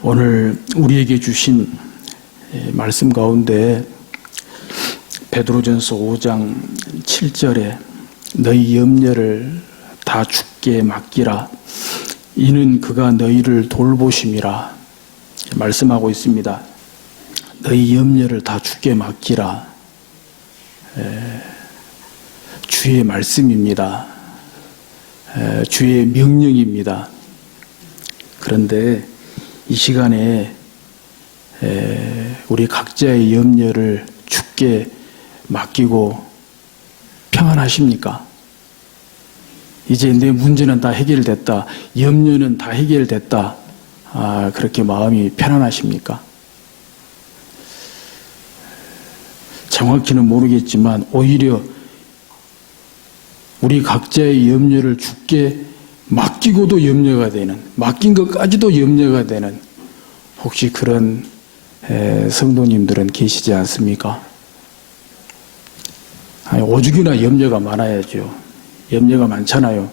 오늘 우리에게 주신 말씀 가운데 베드로전서 5장 7절에 너희 염려를 다 주께 맡기라 이는 그가 너희를 돌보심이라 말씀하고 있습니다. 너희 염려를 다 주께 맡기라. 주의 말씀입니다. 주의 명령입니다. 그런데 이 시간에 우리 각자의 염려를 주께 맡기고 평안하십니까? 이제 내 문제는 다 해결됐다. 염려는 다 해결됐다. 그렇게 마음이 편안하십니까? 정확히는 모르겠지만 오히려 우리 각자의 염려를 주께 맡기고도 염려가 되는, 맡긴 것까지도 염려가 되는 혹시 그런 성도님들은 계시지 않습니까? 오죽이나 염려가 많아야죠. 염려가 많잖아요.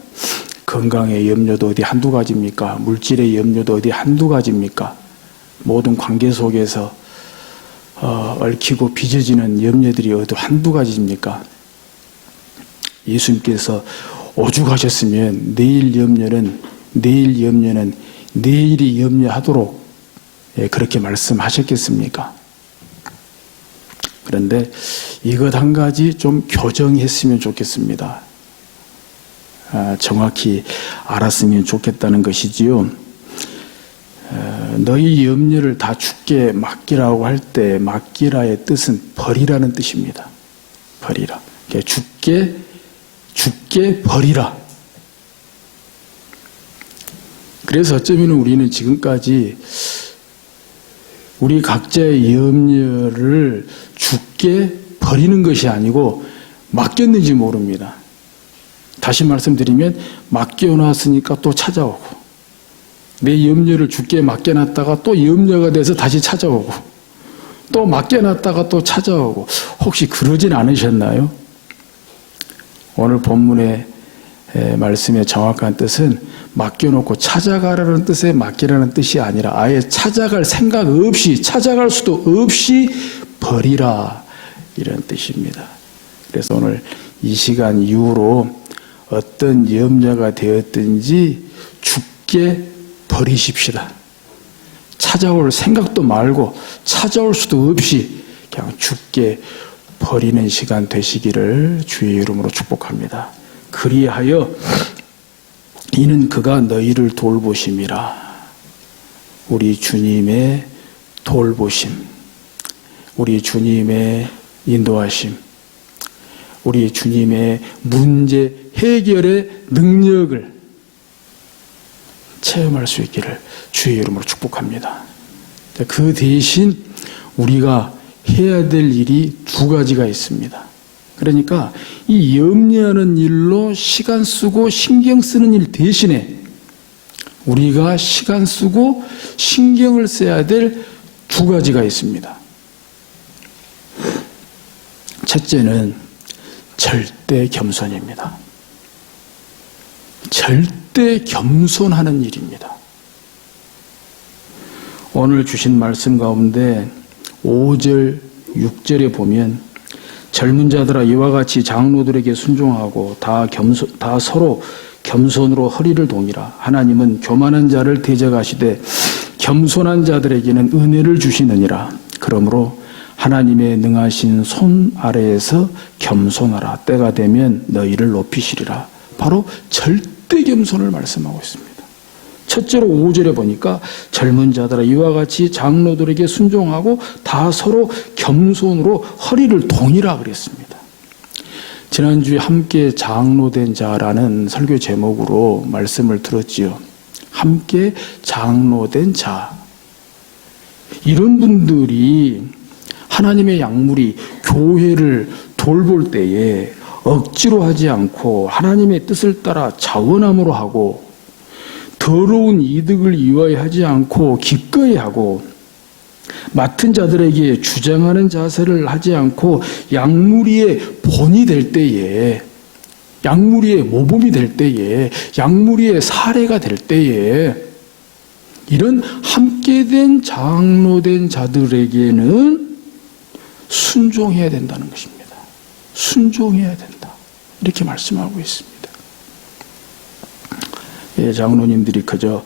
건강의 염려도 어디 한두 가지입니까? 물질의 염려도 어디 한두 가지입니까? 모든 관계 속에서 얽히고 빚어지는 염려들이 어디 한두 가지입니까? 예수님께서 오죽하셨으면 내일 염려는 내일이 염려하도록 그렇게 말씀하셨겠습니까? 그런데 이것 한 가지 좀 교정했으면 좋겠습니다. 정확히 알았으면 좋겠다는 것이지요. 너희 염려를 다 주께 맡기라고 할 때 맡기라의 뜻은 버리라는 뜻입니다. 버리라. 주께 버리라. 그래서 어쩌면 우리는 지금까지 우리 각자의 염려를 주께 버리는 것이 아니고 맡겼는지 모릅니다. 다시 말씀드리면 맡겨놨으니까 또 찾아오고 내 염려를 주께 맡겨놨다가 또 염려가 돼서 다시 찾아오고 또 맡겨놨다가 또 찾아오고 혹시 그러진 않으셨나요? 오늘 본문의 말씀의 정확한 뜻은 맡겨놓고 찾아가라는 뜻의 맡기라는 뜻이 아니라 아예 찾아갈 생각 없이 찾아갈 수도 없이 버리라 이런 뜻입니다. 그래서 오늘 이 시간 이후로 어떤 염려가 되었든지 주께 버리십시다. 찾아올 생각도 말고 찾아올 수도 없이 그냥 주께 버리는 시간 되시기를 주의 이름으로 축복합니다. 그리하여 이는 그가 너희를 돌보심이라. 우리 주님의 돌보심, 우리 주님의 인도하심, 우리 주님의 문제 해결의 능력을 체험할 수 있기를 주의 이름으로 축복합니다. 그 대신 우리가 해야 될 일이 두 가지가 있습니다. 그러니까 이 염려하는 일로 시간 쓰고 신경 쓰는 일 대신에 우리가 시간 쓰고 신경을 써야 될 두 가지가 있습니다. 첫째는 절대 겸손입니다. 절대 겸손하는 일입니다. 오늘 주신 말씀 가운데 5절, 6절에 보면 젊은 자들아 이와 같이 장로들에게 순종하고 다 서로 겸손으로 허리를 동이라. 하나님은 교만한 자를 대적하시되 겸손한 자들에게는 은혜를 주시느니라. 그러므로 하나님의 능하신 손 아래에서 겸손하라. 때가 되면 너희를 높이시리라. 바로 절대 겸손을 말씀하고 있습니다. 첫째로 5절에 보니까 젊은 자들아 이와 같이 장로들에게 순종하고 다 서로 겸손으로 허리를 동이라 그랬습니다. 지난주에 함께 장로된 자라는 설교 제목으로 말씀을 들었지요. 함께 장로된 자. 이런 분들이 하나님의 약물이 교회를 돌볼 때에 억지로 하지 않고 하나님의 뜻을 따라 자원함으로 하고 더러운 이득을 위하여 하지 않고 기꺼이 하고 맡은 자들에게 주장하는 자세를 하지 않고 약물이의 본이 될 때에 약물이의 모범이 될 때에 약물이의 사례가 될 때에 이런 함께된 장로된 자들에게는 순종해야 된다는 것입니다. 순종해야 된다. 이렇게 말씀하고 있습니다. 예, 장로님들이 그저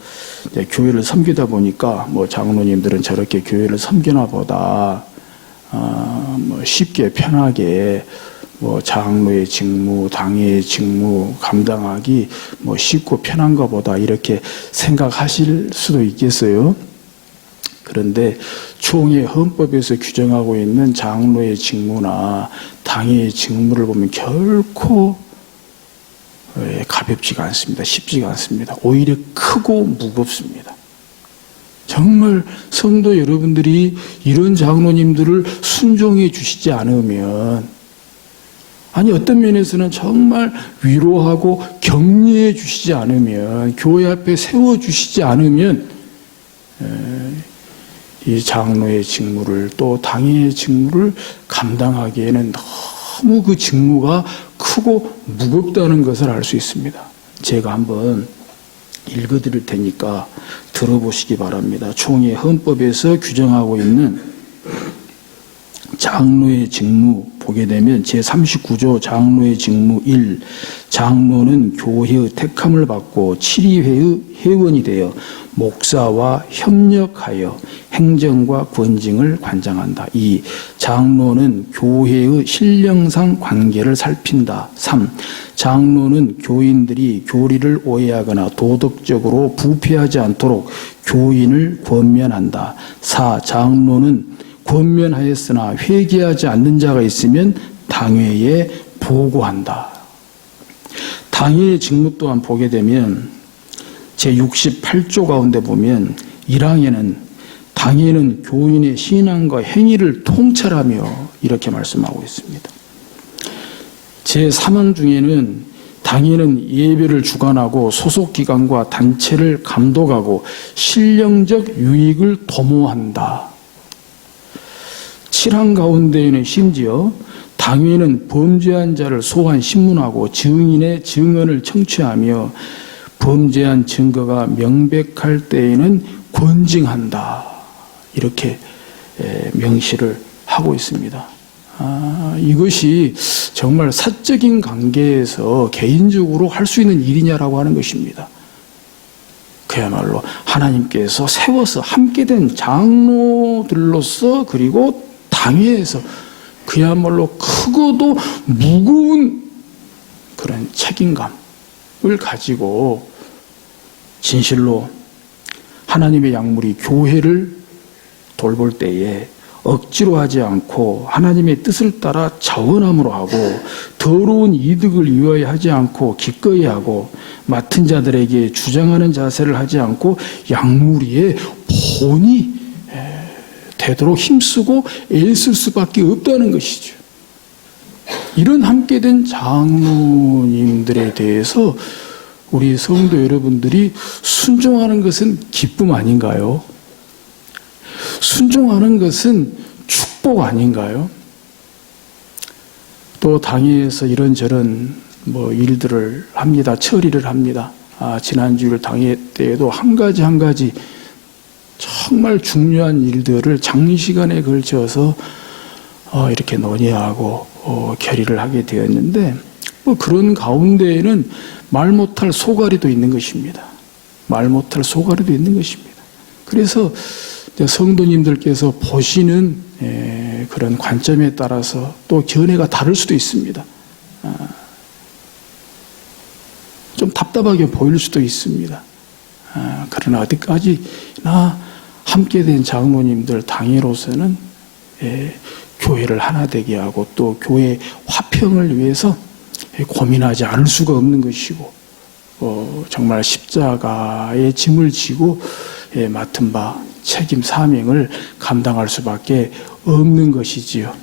교회를 섬기다 보니까 뭐 장로님들은 저렇게 교회를 섬기나 보다 뭐 쉽게 편하게 뭐 장로의 직무, 당회의 직무 감당하기 뭐 쉽고 편한가 보다 이렇게 생각하실 수도 있겠어요. 그런데 총회 헌법에서 규정하고 있는 장로의 직무나 당회의 직무를 보면 결코 가볍지가 않습니다. 쉽지가 않습니다. 오히려 크고 무겁습니다. 정말 성도 여러분들이 이런 장로님들을 순종해 주시지 않으면, 아니 어떤 면에서는 정말 위로하고 격려해 주시지 않으면, 교회 앞에 세워 주시지 않으면 이 장로의 직무를 또 당회의 직무를 감당하기에는 너무 그 직무가 크고 무겁다는 것을 알 수 있습니다. 제가 한번 읽어드릴 테니까 들어보시기 바랍니다. 총회 헌법에서 규정하고 있는 장로의 직무 보게 되면 제39조 장로의 직무 1. 장로는 교회의 택함을 받고 7위회의 회원이 되어 목사와 협력하여 행정과 권징을 관장한다. 2. 장로는 교회의 신령상 관계를 살핀다. 3. 장로는 교인들이 교리를 오해하거나 도덕적으로 부패하지 않도록 교인을 권면한다. 4. 장로는 권면하였으나 회개하지 않는 자가 있으면 당회에 보고한다. 당회의 직무 또한 보게 되면 제68조 가운데 보면 1항에는 당회는 교인의 신앙과 행위를 통찰하며 이렇게 말씀하고 있습니다. 제3항 중에는 당회는 예배를 주관하고 소속기관과 단체를 감독하고 신령적 유익을 도모한다. 7항 가운데에는 심지어 당회는 범죄한 자를 소환 신문하고 증인의 증언을 청취하며 범죄한 증거가 명백할 때에는 권징한다. 이렇게 명시를 하고 있습니다. 이것이 정말 사적인 관계에서 개인적으로 할 수 있는 일이냐라고 하는 것입니다. 그야말로 하나님께서 세워서 함께된 장로들로서 그리고 당회에서 그야말로 크고도 무거운 그런 책임감을 가지고 진실로 하나님의 약물이 교회를 돌볼 때에 억지로 하지 않고 하나님의 뜻을 따라 자원함으로 하고 더러운 이득을 위하여 하지 않고 기꺼이 하고 맡은 자들에게 주장하는 자세를 하지 않고 약물이에 본이 되도록 힘쓰고 애쓸 수밖에 없다는 것이죠. 이런 함께된 장로님들에 대해서 우리 성도 여러분들이 순종하는 것은 기쁨 아닌가요? 순종하는 것은 축복 아닌가요? 또 당회에서 이런저런 일들을 합니다. 처리를 합니다. 지난주일 당회 때에도 한 가지 정말 중요한 일들을 장시간에 걸쳐서 이렇게 논의하고 결의를 하게 되었는데 그런 가운데에는 말 못할 소가리도 있는 것입니다. 말 못할 소가리도 있는 것입니다. 그래서 성도님들께서 보시는 그런 관점에 따라서 또 견해가 다를 수도 있습니다. 좀 답답하게 보일 수도 있습니다. 그러나 어디까지나 함께된 장로님들 당회로서는 교회를 하나 되게 하고 또 교회 화평을 위해서 고민하지 않을 수가 없는 것이고 정말 십자가의 짐을 지고 맡은 바 책임 사명을 감당할 수밖에 없는 것이지요.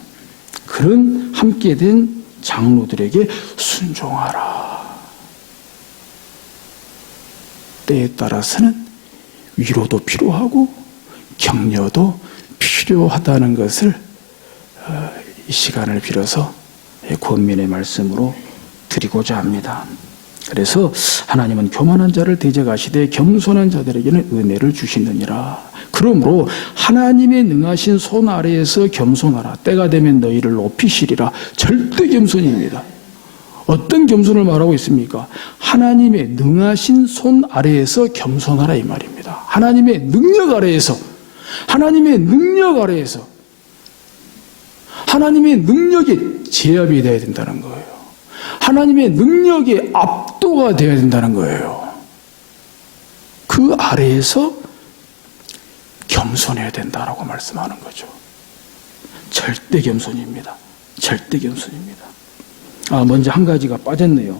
그런 함께된 장로들에게 순종하라. 때에 따라서는 위로도 필요하고 격려도 필요하다는 것을 이 시간을 빌어서 권면의 말씀으로 드리고자 합니다. 그래서 하나님은 교만한 자를 대적하시되 겸손한 자들에게는 은혜를 주시느니라. 그러므로 하나님의 능하신 손 아래에서 겸손하라. 때가 되면 너희를 높이시리라. 절대 겸손입니다. 어떤 겸손을 말하고 있습니까? 하나님의 능하신 손 아래에서 겸손하라 이 말입니다. 하나님의 능력 아래에서, 하나님의 능력 아래에서, 하나님의 능력에 제압이 되어야 된다는 거예요. 하나님의 능력에 압도가 되어야 된다는 거예요. 그 아래에서 겸손해야 된다라고 말씀하는 거죠. 절대 겸손입니다. 절대 겸손입니다. 먼저 한 가지가 빠졌네요.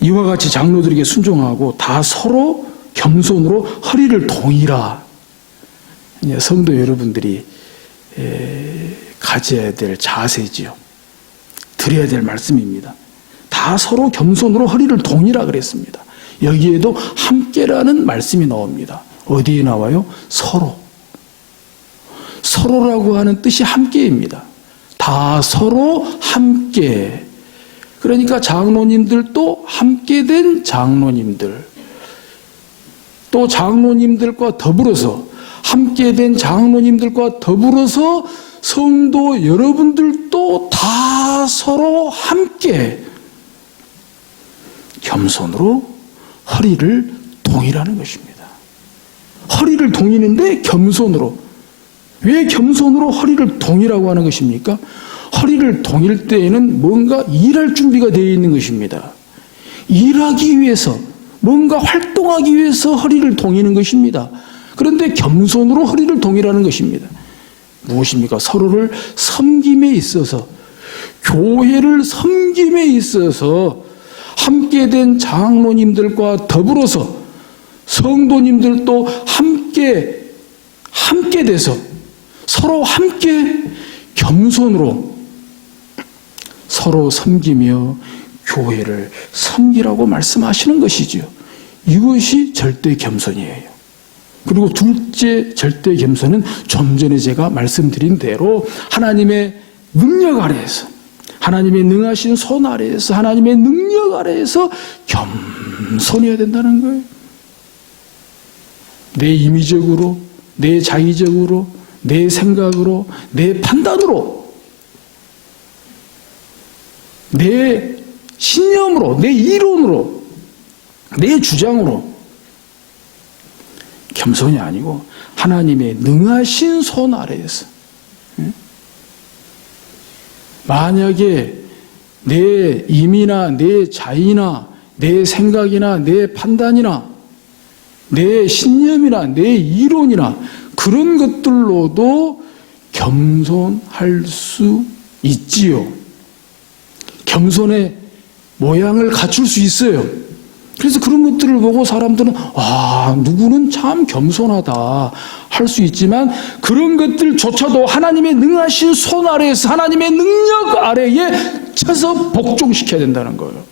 이와 같이 장로들에게 순종하고 다 서로 겸손으로 허리를 동이라. 성도 여러분들이 가져야 될 자세지요. 드려야 될 말씀입니다. 다 서로 겸손으로 허리를 동이라 그랬습니다. 여기에도 함께라는 말씀이 나옵니다. 어디에 나와요? 서로. 서로라고 하는 뜻이 함께입니다. 다 서로 함께. 그러니까 장로님들도 함께 된 장로님들, 또 장로님들과 더불어서 함께 된 장로님들과 더불어서 성도 여러분들도 다 서로 함께 겸손으로 허리를 동이라는 것입니다. 허리를 동이는데 겸손으로. 왜 겸손으로 허리를 동이라고 하는 것입니까? 허리를 동일 때에는 뭔가 일할 준비가 되어 있는 것입니다. 일하기 위해서, 뭔가 활동하기 위해서 허리를 동이는 것입니다. 그런데 겸손으로 허리를 동이라는 것입니다. 무엇입니까? 서로를 섬김에 있어서, 교회를 섬김에 있어서 함께 된 장로님들과 더불어서 성도님들도 함께 돼서 서로 함께 겸손으로 서로 섬기며 교회를 섬기라고 말씀하시는 것이지요. 이것이 절대 겸손이에요. 그리고 둘째 절대 겸손은 좀 전에 제가 말씀드린 대로 하나님의 능력 아래에서, 하나님의 능하신 손 아래에서, 하나님의 능력 아래에서 겸손해야 된다는 거예요. 내 임의적으로, 내 자의적으로, 내 생각으로, 내 판단으로, 내 신념으로, 내 이론으로, 내 주장으로 겸손이 아니고 하나님의 능하신 손 아래에서. 만약에 내 임이나 내 자의나 내 생각이나 내 판단이나 내 신념이나 내 이론이나 그런 것들로도 겸손할 수 있지요. 겸손의 모양을 갖출 수 있어요. 그래서 그런 것들을 보고 사람들은 누구는 참 겸손하다 할 수 있지만 그런 것들조차도 하나님의 능하신 손 아래에서 하나님의 능력 아래에 쳐서 복종시켜야 된다는 거예요.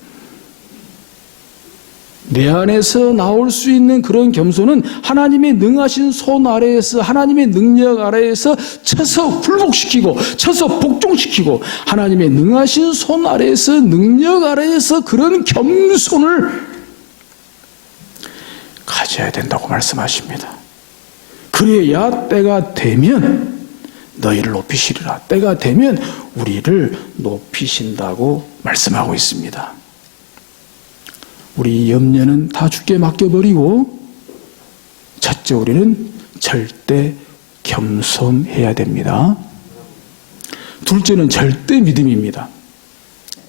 내 안에서 나올 수 있는 그런 겸손은 하나님의 능하신 손 아래에서, 하나님의 능력 아래에서 쳐서 굴복시키고 쳐서 복종시키고 하나님의 능하신 손 아래에서, 능력 아래에서 그런 겸손을 가져야 된다고 말씀하십니다. 그래야 때가 되면 너희를 높이시리라. 때가 되면 우리를 높이신다고 말씀하고 있습니다. 우리 염려는 다 주께 맡겨버리고 첫째 우리는 절대 겸손해야 됩니다. 둘째는 절대 믿음입니다.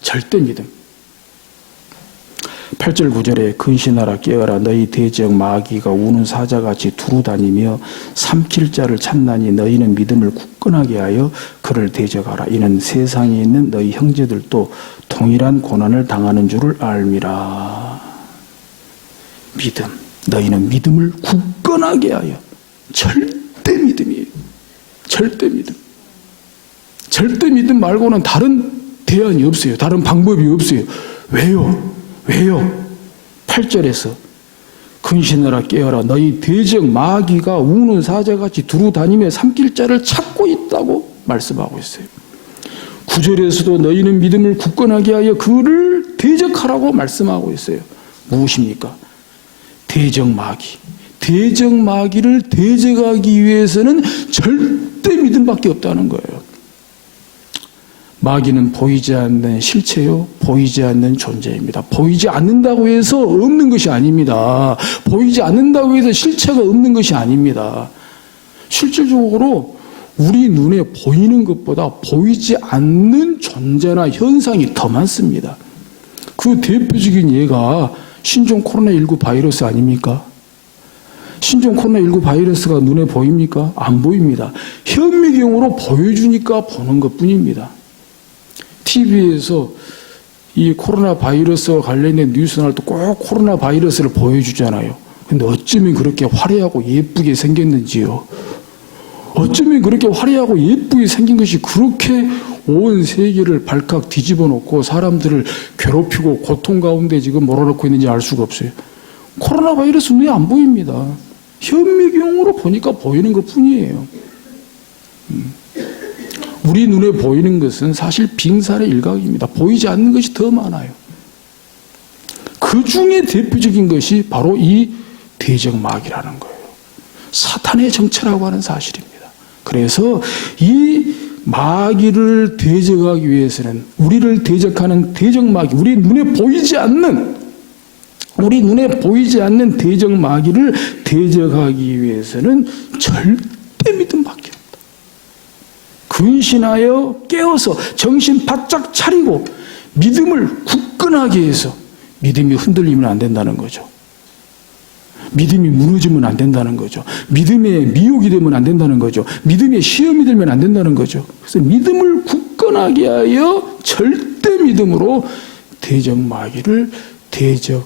절대 믿음. 8절 9절에 근신하라 깨어라 너희 대적 마귀가 우는 사자같이 두루다니며 삼킬 자를 찾나니 너희는 믿음을 굳건하게 하여 그를 대적하라. 이는 세상에 있는 너희 형제들도 동일한 고난을 당하는 줄을 알미라. 믿음. 너희는 믿음을 굳건하게 하여. 절대 믿음이에요. 절대 믿음. 절대 믿음 말고는 다른 대안이 없어요. 다른 방법이 없어요. 왜요? 8절에서 근신하라 깨어라 너희 대적 마귀가 우는 사자같이 두루다니며 삼킬 자를 찾고 있다고 말씀하고 있어요. 9절에서도 너희는 믿음을 굳건하게 하여 그를 대적하라고 말씀하고 있어요. 무엇입니까? 대적마귀. 대적마귀를 대적하기 위해서는 절대 믿음밖에 없다는 거예요. 마귀는 보이지 않는 실체요, 보이지 않는 존재입니다. 보이지 않는다고 해서 없는 것이 아닙니다. 보이지 않는다고 해서 실체가 없는 것이 아닙니다. 실질적으로 우리 눈에 보이는 것보다 보이지 않는 존재나 현상이 더 많습니다. 그 대표적인 예가 신종 코로나19 바이러스 아닙니까? 신종 코로나19 바이러스가 눈에 보입니까? 안 보입니다. 현미경으로 보여주니까 보는 것뿐입니다. TV에서 이 코로나 바이러스와 관련된 뉴스 나올 때 꼭 코로나 바이러스를 보여주잖아요. 근데 어쩌면 그렇게 화려하고 예쁘게 생겼는지요. 어쩌면 그렇게 화려하고 예쁘게 생긴 것이 그렇게 온 세계를 발칵 뒤집어 놓고 사람들을 괴롭히고 고통 가운데 지금 몰아넣고 있는지 알 수가 없어요. 코로나 바이러스 눈에 안 보입니다. 현미경으로 보니까 보이는 것 뿐이에요. 우리 눈에 보이는 것은 사실 빙산의 일각입니다. 보이지 않는 것이 더 많아요. 그 중에 대표적인 것이 바로 이 대적마귀라는 거예요. 사탄의 정체라고 하는 사실입니다. 그래서 이 마귀를 대적하기 위해서는 우리를 대적하는 대적마귀, 우리 눈에 보이지 않는 대적마귀를 대적하기 위해서는 절대 믿음밖에 없다. 근신하여 깨어서 정신 바짝 차리고 믿음을 굳건하게 해서 믿음이 흔들리면 안 된다는 거죠. 믿음이 무너지면 안 된다는 거죠. 믿음의 미혹이 되면 안 된다는 거죠. 믿음의 시험이 들면 안 된다는 거죠. 그래서 믿음을 굳건하게 하여 절대 믿음으로 대적마귀를 대적하기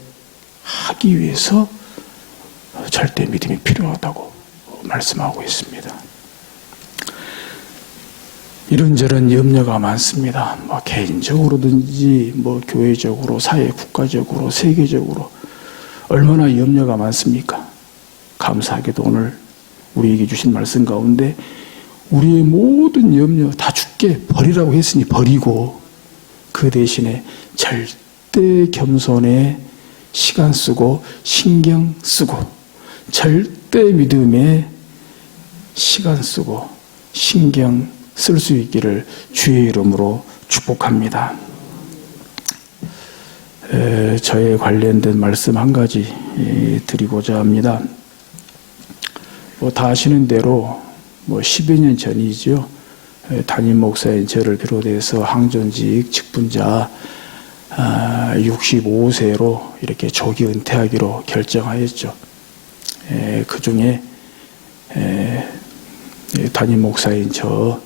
위해서 절대 믿음이 필요하다고 말씀하고 있습니다. 이런저런 염려가 많습니다. 개인적으로든지 교회적으로, 사회, 국가적으로, 세계적으로 얼마나 염려가 많습니까? 감사하게도 오늘 우리에게 주신 말씀 가운데 우리의 모든 염려 다 주께 버리라고 했으니 버리고 그 대신에 절대 겸손에 시간 쓰고 신경 쓰고 절대 믿음에 시간 쓰고 신경 쓸 수 있기를 주의 이름으로 축복합니다. 저에 관련된 말씀 한 가지 드리고자 합니다. 다 아시는 대로 10여 년 전이죠. 담임 목사인 저를 비롯해서 항존직 직분자 65세로 이렇게 조기 은퇴하기로 결정하였죠. 그 중에 담임 목사인 저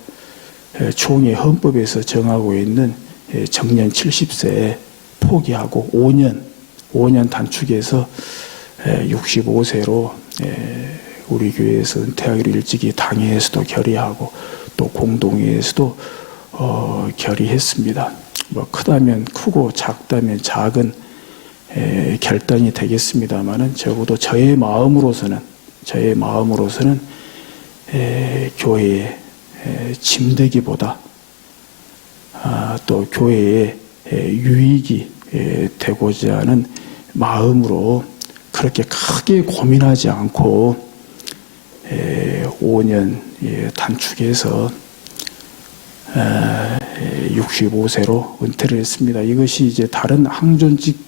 총회 헌법에서 정하고 있는 정년 70세에 포기하고 5년 단축해서 65세로 우리 교회에서 은퇴하기로 일찍이 당회에서도 결의하고 또 공동회에서도 결의했습니다. 크다면 크고 작다면 작은 결단이 되겠습니다만은 적어도 저의 마음으로서는 교회의 짐되기보다 또 교회의 유익이 되고자 하는 마음으로 그렇게 크게 고민하지 않고 5년 단축해서 65세로 은퇴를 했습니다. 이것이 이제 다른 항존직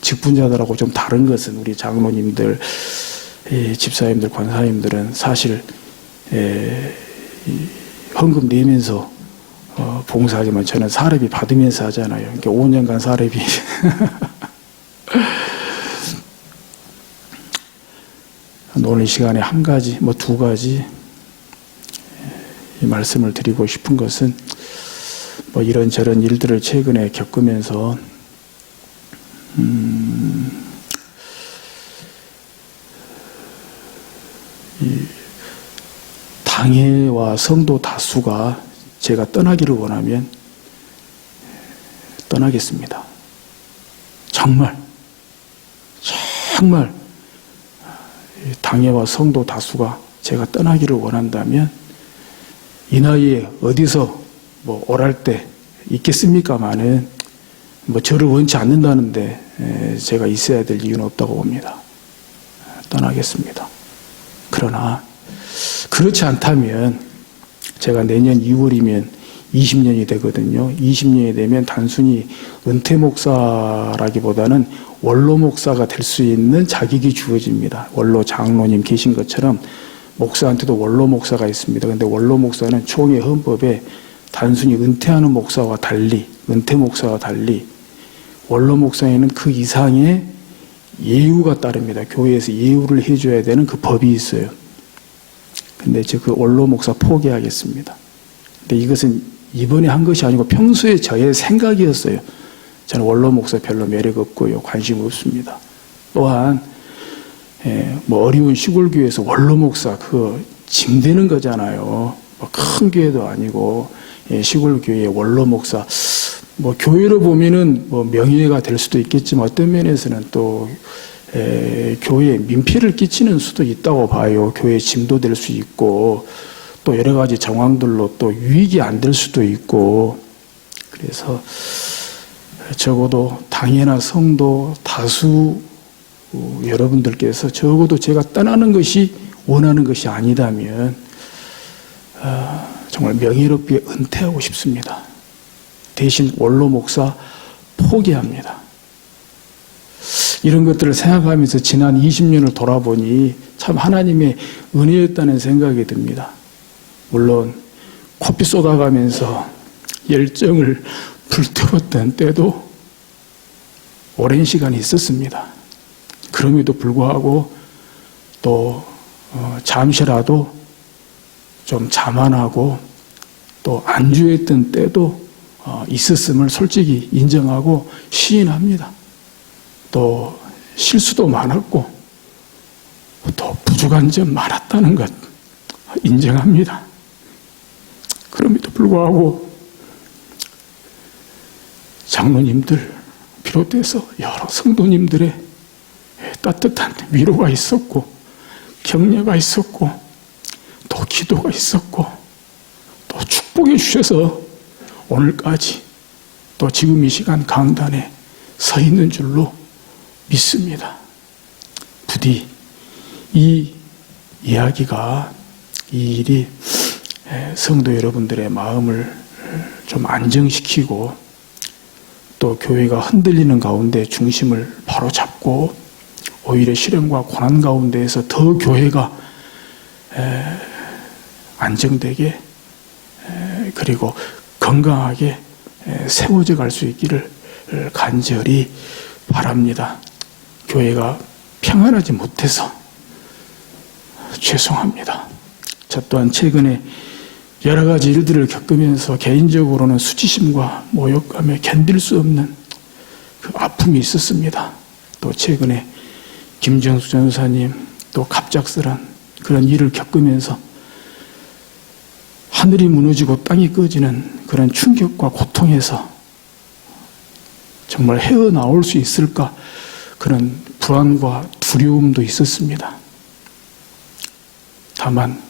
직분자들하고 좀 다른 것은 우리 장로님들, 집사님들, 권사님들은 사실 헌금 내면서 봉사하지만 저는 사례비 받으면서 하잖아요. 그러니까 5년간 사례비. 오늘 시간에 한 가지, 두 가지 이 말씀을 드리고 싶은 것은 이런저런 일들을 최근에 겪으면서 이 당회와 성도 다수가 제가 떠나기를 원하면 떠나겠습니다. 정말 당회와 성도 다수가 제가 떠나기를 원한다면 이 나이에 어디서 오랄 때 있겠습니까마는 뭐 저를 원치 않는다는데 제가 있어야 될 이유는 없다고 봅니다. 떠나겠습니다. 그러나 그렇지 않다면 제가 내년 2월이면 20년이 되거든요. 20년이 되면 단순히 은퇴 목사라기보다는 원로 목사가 될 수 있는 자격이 주어집니다. 원로 장로님 계신 것처럼 목사한테도 원로 목사가 있습니다. 그런데 원로 목사는 총회 헌법에 단순히 은퇴하는 목사와 달리, 은퇴 목사와 달리 원로 목사에는 그 이상의 예우가 따릅니다. 교회에서 예우를 해줘야 되는 그 법이 있어요. 근데 저 그 원로 목사 포기하겠습니다. 근데 이것은 이번에 한 것이 아니고 평소에 저의 생각이었어요. 저는 원로 목사 별로 매력 없고요. 관심 없습니다. 또한 뭐 어려운 시골교회에서 원로 목사 그거 짐되는 거잖아요. 뭐 큰 교회도 아니고 시골교회의 원로 목사 뭐 교회로 보면은 뭐 명예가 될 수도 있겠지만 어떤 면에서는 또 교회에 민폐를 끼치는 수도 있다고 봐요. 교회에 짐도 될 수 있고 또 여러 가지 정황들로 또 유익이 안 될 수도 있고 그래서 적어도 당회나 성도 다수 여러분들께서 적어도 제가 떠나는 것이 원하는 것이 아니다면 정말 명예롭게 은퇴하고 싶습니다. 대신 원로 목사 포기합니다. 이런 것들을 생각하면서 지난 20년을 돌아보니 참 하나님의 은혜였다는 생각이 듭니다. 물론 코피 쏟아가면서 열정을 불태웠던 때도 오랜 시간이 있었습니다. 그럼에도 불구하고 또 잠시라도 좀 자만하고 또 안주했던 때도 있었음을 솔직히 인정하고 시인합니다. 또 실수도 많았고 또 부족한 점 많았다는 것 인정합니다. 그럼에도 불구하고 장로님들 비롯해서 여러 성도님들의 따뜻한 위로가 있었고 격려가 있었고 또 기도가 있었고 또 축복해 주셔서 오늘까지 또 지금 이 시간 강단에 서 있는 줄로 믿습니다. 부디 이 이야기가 이 일이 성도 여러분들의 마음을 좀 안정시키고 또 교회가 흔들리는 가운데 중심을 바로 잡고 오히려 시련과 고난 가운데에서 더 교회가 안정되게 그리고 건강하게 세워져 갈 수 있기를 간절히 바랍니다. 교회가 평안하지 못해서 죄송합니다. 저 또한 최근에 여러 가지 일들을 겪으면서 개인적으로는 수치심과 모욕감에 견딜 수 없는 그 아픔이 있었습니다. 또 최근에 김정수 전사님 또 갑작스런 그런 일을 겪으면서 하늘이 무너지고 땅이 꺼지는 그런 충격과 고통에서 정말 헤어나올 수 있을까 그런 불안과 두려움도 있었습니다. 다만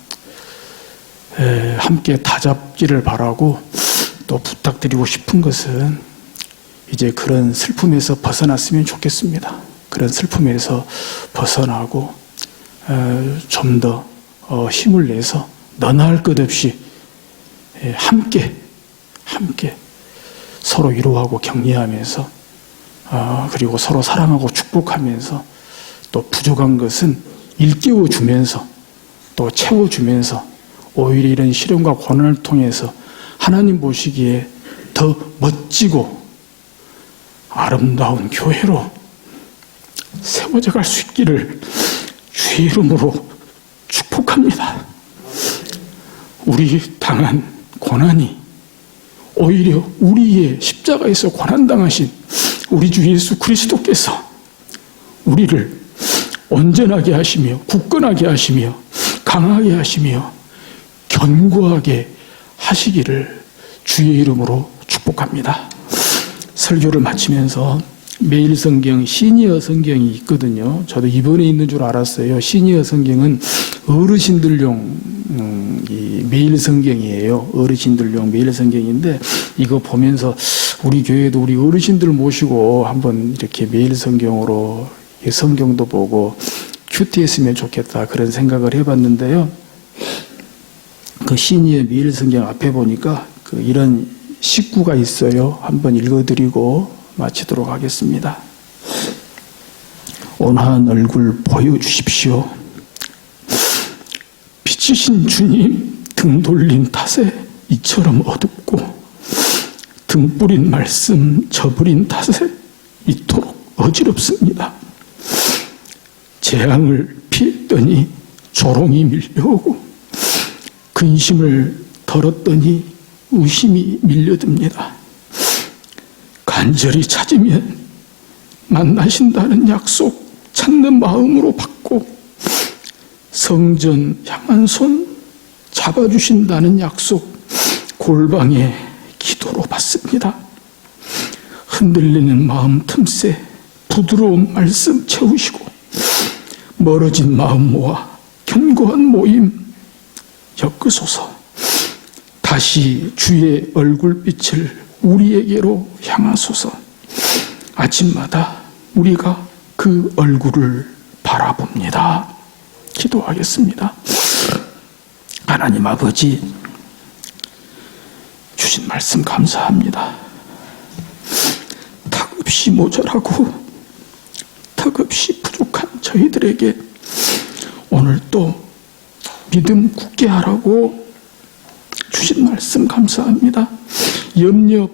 함께 다잡기를 바라고 또 부탁드리고 싶은 것은 이제 그런 슬픔에서 벗어났으면 좋겠습니다. 그런 슬픔에서 벗어나고 좀 더 힘을 내서 너나 할 것 없이 함께 서로 위로하고 격려하면서 그리고 서로 사랑하고 축복하면서 또 부족한 것은 일깨워주면서 또 채워주면서 오히려 이런 시련과 고난을 통해서 하나님 보시기에 더 멋지고 아름다운 교회로 세워져 갈 수 있기를 주의 이름으로 축복합니다. 우리 당한 고난이 오히려 우리의 십자가에서 고난당하신 우리 주 예수 그리스도께서 우리를 온전하게 하시며 굳건하게 하시며 강하게 하시며 견고하게 하시기를 주의 이름으로 축복합니다. 설교를 마치면서 매일 성경 시니어 성경이 있거든요. 저도 이번에 있는 줄 알았어요. 시니어 성경은 어르신들용 이 매일 성경이에요. 어르신들용 매일 성경인데 이거 보면서 우리 교회도 우리 어르신들 모시고 한번 이렇게 매일 성경으로 성경도 보고 큐티했으면 좋겠다 그런 생각을 해봤는데요. 그 신의의 매일 성경 앞에 보니까 이런 식구가 있어요. 한번 읽어드리고 마치도록 하겠습니다. 온화한 얼굴 보여주십시오. 빛이신 주님 등 돌린 탓에 이처럼 어둡고 등 뿌린 말씀 저버린 탓에 이토록 어지럽습니다. 재앙을 피했더니 조롱이 밀려오고 근심을 덜었더니 의심이 밀려듭니다. 간절히 찾으면 만나신다는 약속 찾는 마음으로 받고 성전 향한 손 잡아주신다는 약속 골방의 기도로 받습니다. 흔들리는 마음 틈새 부드러운 말씀 채우시고 멀어진 마음 모아 견고한 모임 엮으소서. 다시 주의 얼굴빛을 우리에게로 향하소서. 아침마다 우리가 그 얼굴을 바라봅니다. 기도하겠습니다. 하나님 아버지, 주신 말씀 감사합니다. 턱없이 모자라고 턱없이 부족한 저희들에게 오늘 또 믿음 굳게 하라고 주신 말씀 감사합니다. 염려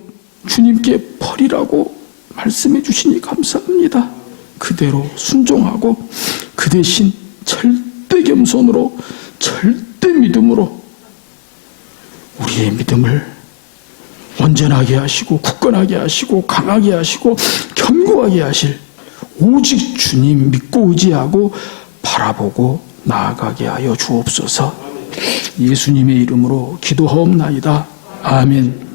주님께 버리라고 말씀해 주시니 감사합니다. 그대로 순종하고 그 대신 절대 겸손으로 절대 믿음으로 우리의 믿음을 온전하게 하시고 굳건하게 하시고 강하게 하시고 견고하게 하실 오직 주님 믿고 의지하고 바라보고 나아가게 하여 주옵소서. 예수님의 이름으로 기도하옵나이다. 아멘.